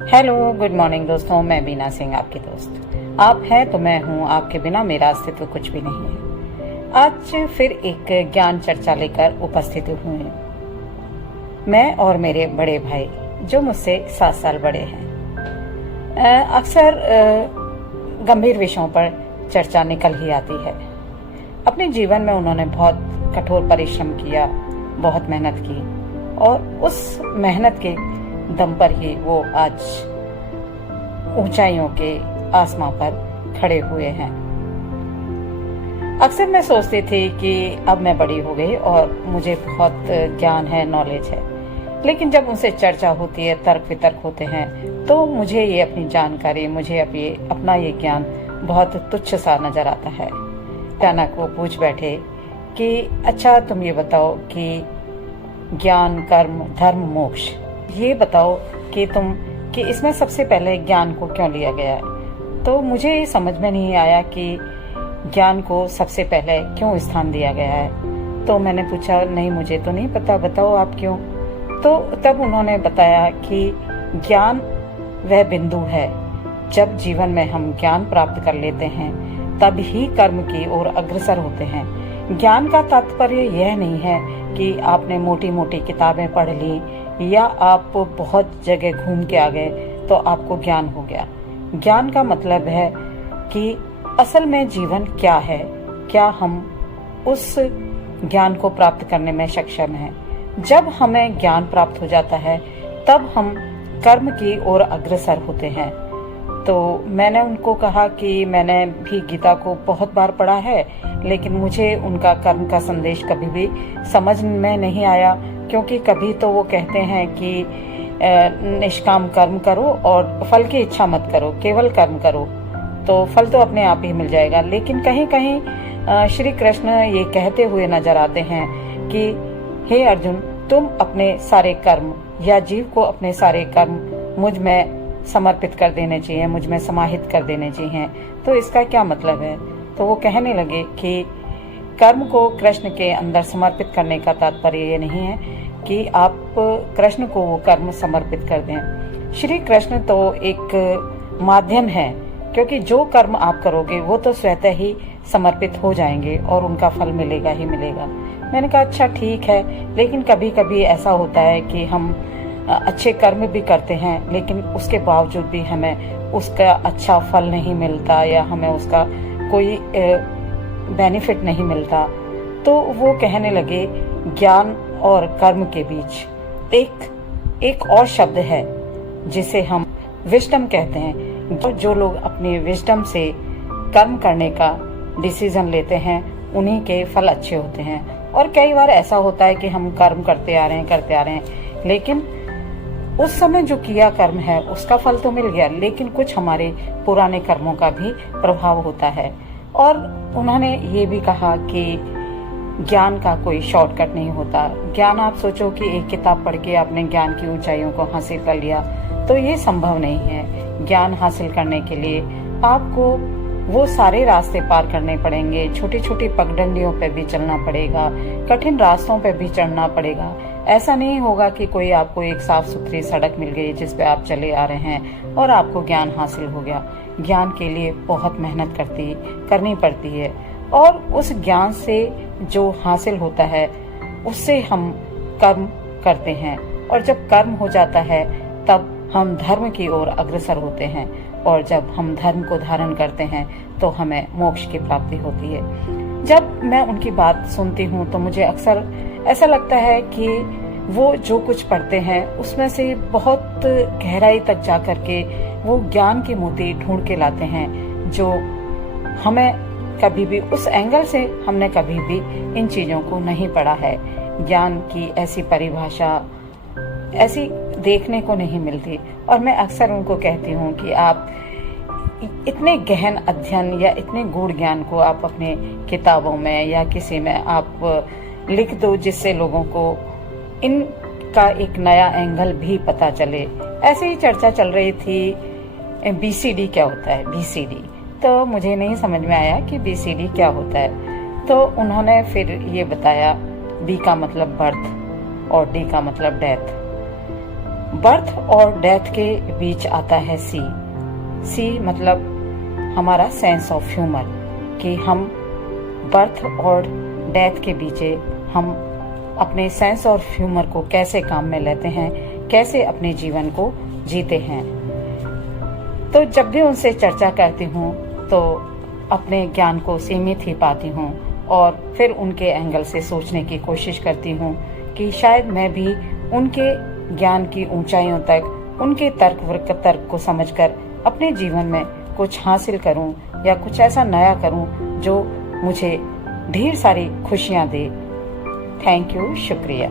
Hello, good morning दोस्तों। मैं बीना सिंह, आपकी दोस्त। आप हैं तो मैं हूँ, आपके बिना मेरा अस्तित्व कुछ भी नहीं है। आज फिर एक ज्ञान चर्चा लेकर उपस्थित हुए हैं। मैं और मेरे बड़े भाई जो मुझसे 7 साल बड़े हैं, अक्सर गंभीर विषयों पर चर्चा निकल ही आती है। अपने जीवन में उन्होंने बहुत कठोर परिश्रम किया, बहुत मेहनत की और उस मेहनत के दम पर ही वो आज ऊंचाइयों के आसमां पर खड़े हुए हैं। अक्सर मैं सोचती थी कि अब मैं बड़ी हो गई और मुझे बहुत ज्ञान है, नॉलेज है, लेकिन जब उनसे चर्चा होती है, तर्क वितर्क होते हैं, तो मुझे ये अपनी जानकारी, मुझे अपना ये ज्ञान बहुत तुच्छ सा नजर आता है। अचानक वो पूछ बैठे कि अच्छा तुम ये बताओ कि ज्ञान, कर्म, धर्म, मोक्ष, ये बताओ कि इसमें सबसे पहले ज्ञान को क्यों लिया गया है। तो मुझे ये समझ में नहीं आया कि ज्ञान को सबसे पहले क्यों स्थान दिया गया है। तो मैंने पूछा, नहीं मुझे तो नहीं पता, बताओ आप क्यों। तो तब उन्होंने बताया कि ज्ञान वह बिंदु है, जब जीवन में हम ज्ञान प्राप्त कर लेते हैं तब ही कर्म की ओर अग्रसर होते हैं। ज्ञान का तात्पर्य यह नहीं है कि आपने मोटी मोटी किताबें पढ़ ली या आप बहुत जगह घूम के आ गए तो आपको ज्ञान हो गया। ज्ञान का मतलब है कि असल में जीवन क्या है, क्या हम उस ज्ञान को प्राप्त करने में सक्षम हैं। जब हमें ज्ञान प्राप्त हो जाता है तब हम कर्म की ओर अग्रसर होते हैं। तो मैंने उनको कहा कि मैंने भी गीता को बहुत बार पढ़ा है, लेकिन मुझे उनका कर्म का संदेश कभी भी समझ में नहीं आया, क्योंकि कभी तो वो कहते हैं कि निष्काम कर्म करो और फल की इच्छा मत करो, केवल कर्म करो तो फल तो अपने आप ही मिल जाएगा। लेकिन कहीं कहीं श्री कृष्ण ये कहते हुए नजर आते हैं कि हे अर्जुन, तुम अपने सारे कर्म या जीव को अपने सारे कर्म मुझ में समर्पित कर देने चाहिए, मुझ में समाहित कर देने चाहिए। तो इसका क्या मतलब है? तो वो कहने लगे कि कर्म को कृष्ण के अंदर समर्पित करने का तात्पर्य ये नहीं है कि आप कृष्ण को वो कर्म समर्पित कर दें। श्री कृष्ण तो एक माध्यम है, क्योंकि जो कर्म आप करोगे वो तो स्वतः ही समर्पित हो जाएंगे और उनका फल मिलेगा ही मिलेगा। मैंने कहा अच्छा ठीक है, लेकिन कभी कभी ऐसा होता है कि हम अच्छे कर्म भी करते हैं, लेकिन उसके बावजूद भी हमें उसका अच्छा फल नहीं मिलता या हमें उसका कोई बेनिफिट नहीं मिलता। तो वो कहने लगे ज्ञान और कर्म के बीच एक और शब्द है जिसे हम विजडम कहते हैं। जो लोग अपने विजडम से कर्म करने का डिसीजन लेते हैं उन्हीं के फल अच्छे होते हैं। और कई बार ऐसा होता है कि हम कर्म करते आ रहे हैं, लेकिन उस समय जो किया कर्म है उसका फल तो मिल गया, लेकिन कुछ हमारे पुराने कर्मों का भी प्रभाव होता है। और उन्होंने ये भी कहा कि ज्ञान का कोई शॉर्टकट नहीं होता। ज्ञान, आप सोचो कि एक किताब पढ़ के आपने ज्ञान की ऊंचाइयों को हासिल कर लिया, तो ये संभव नहीं है। ज्ञान हासिल करने के लिए आपको वो सारे रास्ते पार करने पड़ेंगे, छोटी छोटी पगडंडियों पे भी चलना पड़ेगा, कठिन रास्तों पे भी चढ़ना पड़ेगा। ऐसा नहीं होगा कि कोई आपको एक साफ सुथरी सड़क मिल गई जिस पे आप चले आ रहे हैं और आपको ज्ञान हासिल हो गया। ज्ञान के लिए बहुत मेहनत करनी पड़ती है, और उस ज्ञान से जो हासिल होता है उससे हम कर्म करते हैं, और जब कर्म हो जाता है तब हम धर्म की ओर अग्रसर होते हैं, और जब हम धर्म को धारण करते हैं तो हमें मोक्ष की प्राप्ति होती है। जब मैं उनकी बात सुनती हूँ तो मुझे अक्सर ऐसा लगता है कि वो जो कुछ पढ़ते हैं उसमें से बहुत गहराई तक जा करके वो ज्ञान के मोती ढूंढ के लाते हैं, जो हमें कभी भी उस एंगल से हमने कभी भी इन चीजों को नहीं पढ़ा है। ज्ञान की ऐसी परिभाषा ऐसी देखने को नहीं मिलती। और मैं अक्सर उनको कहती हूँ कि आप इतने गहन अध्ययन या इतने गूढ़ ज्ञान को आप अपने किताबों में या किसी में आप लिख दो, जिससे लोगों को इनका एक नया एंगल भी पता चले। ऐसे ही चर्चा चल रही थी बीसीडी क्या होता है, बीसीडी। तो मुझे नहीं समझ में आया कि बीसीडी क्या होता है। तो उन्होंने फिर ये बताया, बी का मतलब बर्थ और डी का मतलब डेथ। बर्थ और डेथ के बीच आता है सी। सी मतलब हमारा सेंस ऑफ ह्यूमर, कि हम बर्थ और डेथ के बीच हम अपने सेंस ऑफ ह्यूमर को कैसे काम में लेते हैं, कैसे अपने जीवन को जीते हैं। तो जब भी उनसे चर्चा करती हूँ तो अपने ज्ञान को सीमित ही पाती हूँ और फिर उनके एंगल से सोचने की कोशिश करती हूँ कि शायद मैं भी उनके ज्ञान की ऊंचाइयों तक, उनके तर्क को समझकर अपने जीवन में कुछ हासिल करूं या कुछ ऐसा नया करूं जो मुझे ढेर सारी खुशियां दे। थैंक यू, शुक्रिया।